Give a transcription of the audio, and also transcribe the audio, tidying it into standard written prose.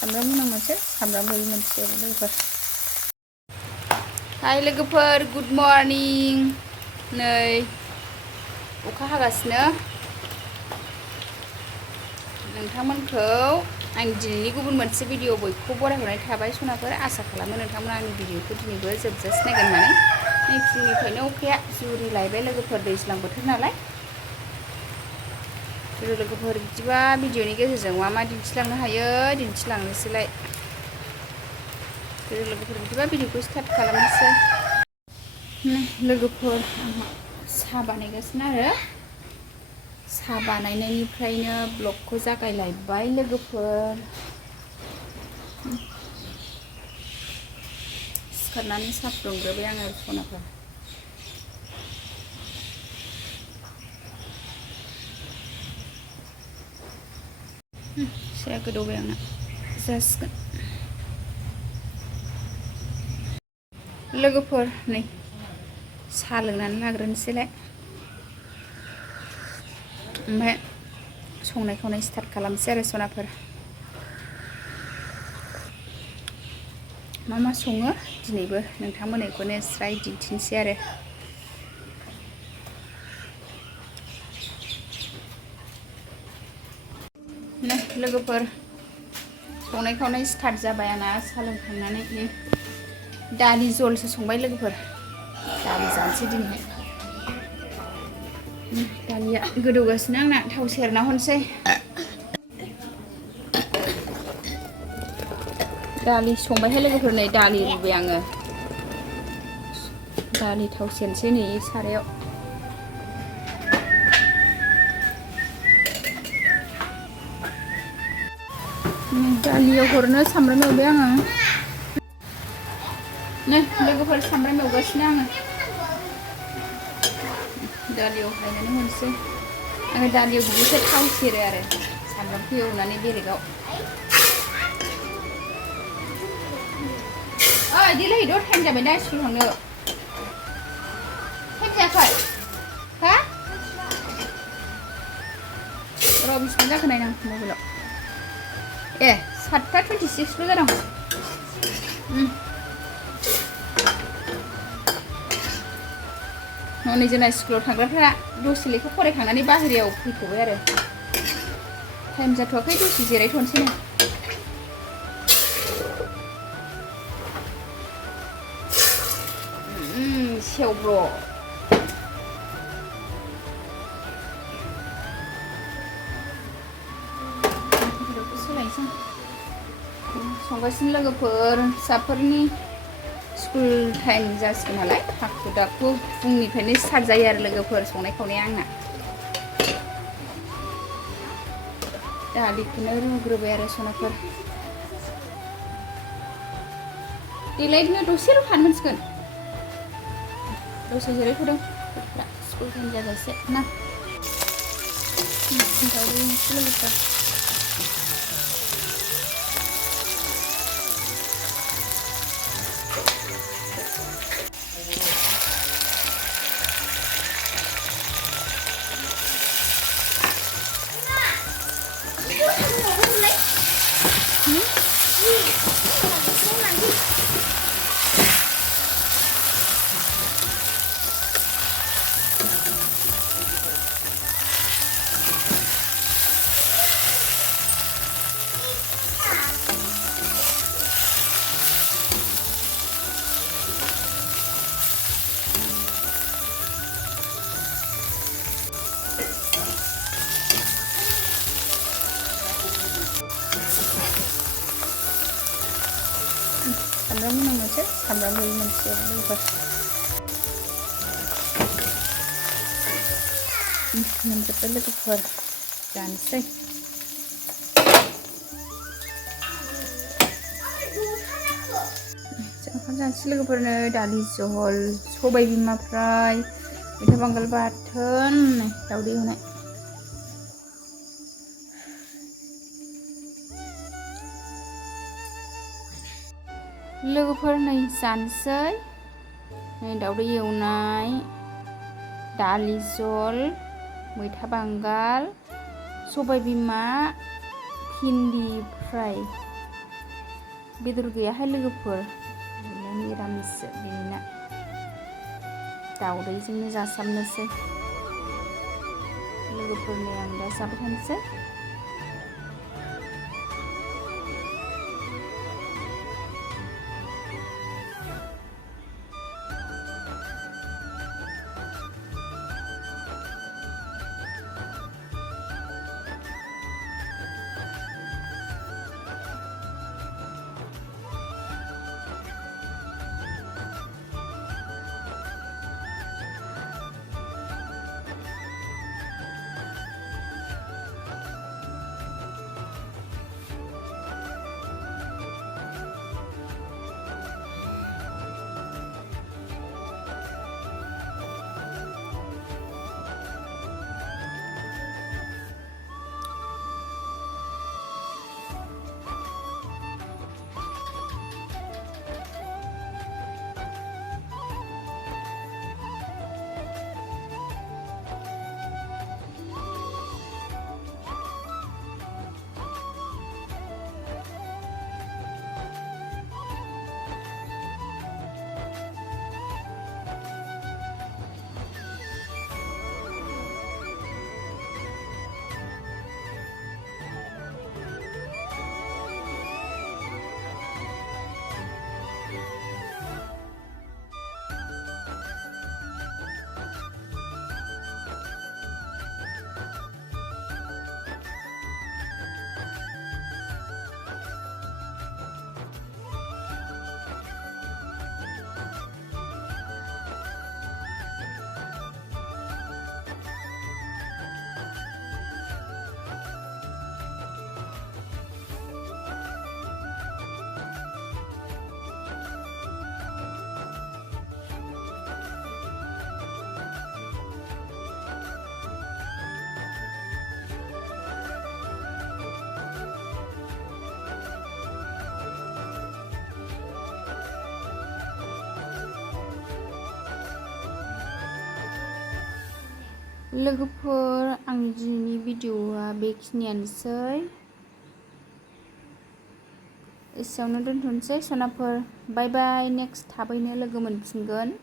सामब्राम गोनां मोनसे सामब्राम गैयै मोनसे लोगोफोर। हाय लोगोफोर, गुड मर्निं। नै अखा हागासिनो। नोंथांमोनखौ आं दिनैनि गुबुन मोनसे भिडिअ बयखौबो बरायहरनाय थाबाय सनाफोर। आसा खालामो नोंथांमोना आंनि भिडिअखौ दिनैबो जोबजासे नायगोन होननानै। नै फुंनिफ्रायनो अखाया जुरि लायबाय लोगोफोर, दैज्लां बोथोर नालाय। लोगोफोर बिदिबा भिडिअनि गेजेरजों मा मा दिन्थिलांनो हायो दिन्थिलांनोसैलाय। लोगोफोर बिदिबा भिडिअखौ स्टार्ट खालामनोसै। लोगोफोर आंहा साहा बानायगासिनो आरो। साहा बानायनायनिफ्रायनो ब्लगखौ जागायलायबाय लोगोफोर। सिखारनानै साहा फुदुंग्रोबाय आङो सनाफोर। साहाया गोदौबाय आंना, जासिगोन। लोगोफोर नै साहा लोंनानै लाग्रोनोसैलाय, ओमफ्राय संनाय खावनाय स्टार्ट खालामसै आरो सनाफोर। मा मा सङो दिनैबो नोंथांमोनखौनो स्राय दिन्थिनोसै आरो। लोगोफोर संनाय खावनाय स्टार्ट जाबाय आंना साहा लोंखांनानै। दालि जलसो संबाय लोगोफोर, दालि जानोसै दिनैहाय। दालिया गोदौगासिनो आंना, थाव सेरना हरनोसै। दालि संबायहाय लोगोफोर, नै दालि रुबाय आङो। दालि थाव सेरनोसै नै सारायाव। दालियाव हरनो सामब्राम एवबाय आङो। नै लोगोफोर सामब्राम एवगासिनो आङो। दालियाव हायनानै हरनोसै आङो। दालियाव बिदिसो थाव सेरो आरो, सामब्रामखौ एवनानै बेलेगाव। ओइ देलायहैद' टाइम जाबायना स्कुल थांनो। टाइम जायाखै हा? र' बिसिबां जाखो नायनां मबाइलाव। ए 7:26ल' जादों। हनै जोंना स्कुलाव थांग्राफ्रा दसे लेखा फरायखांनानै बाहेरायाव फैथ'बाय आरो। टाइम जाथ'वाखै, दसे जिरायथ'नोसै नो। सेवब्र' सोलायनोसै संगासिनो लोगोफोर। फिसाफोरनि स्कुल टाइम जासिगोन नालाय, हाखु दाखु फुंनिफ्रायनो स्टार्ट जायो आरो लोगोफोर संनाय खावनाया आंना। दालिखौनो रुग्रोबाय आरो सनाफोर। देलायनो दसेल' थानो मोनसिगोन, दसे जिरायथ'दों गथ'फ्रा स्कुल टाइम जाजासे ना। लोगोफोर सामब्राम गोनां मोनसे सामब्राम गैयै मोनसे लोगोफोर। मोनजोब्बाय लोगोफोर, जानोसै। ओंखाम जानोसै लोगोफोर। नै दालि जहल, सबाय बिमा फ्राय, मैथा बांगाल बाथोन, दावदै एवनाय। लोगोफोर नै जानोसै। नै दावदै एवनाय, दालि जल, मैथा बांगाल, सबाय बिमा, भिन्दि फ्राय। बेदर गैयाहाय लोगोफोर, बिदिनो निरामिससो दिनैना। दाउदैजोंनो जासाबनोसै। लोगोफोरनो आं दा जाबाय थानोसै। लोगोफोर, आंनि दिनैनि भिडिअआ बेखिनियानोसै। एसेयावनो दोनथ'नोसै सनाफोर। बाय बाय, नेक्स्ट थाबैनो लोगो मोनफिनगोन।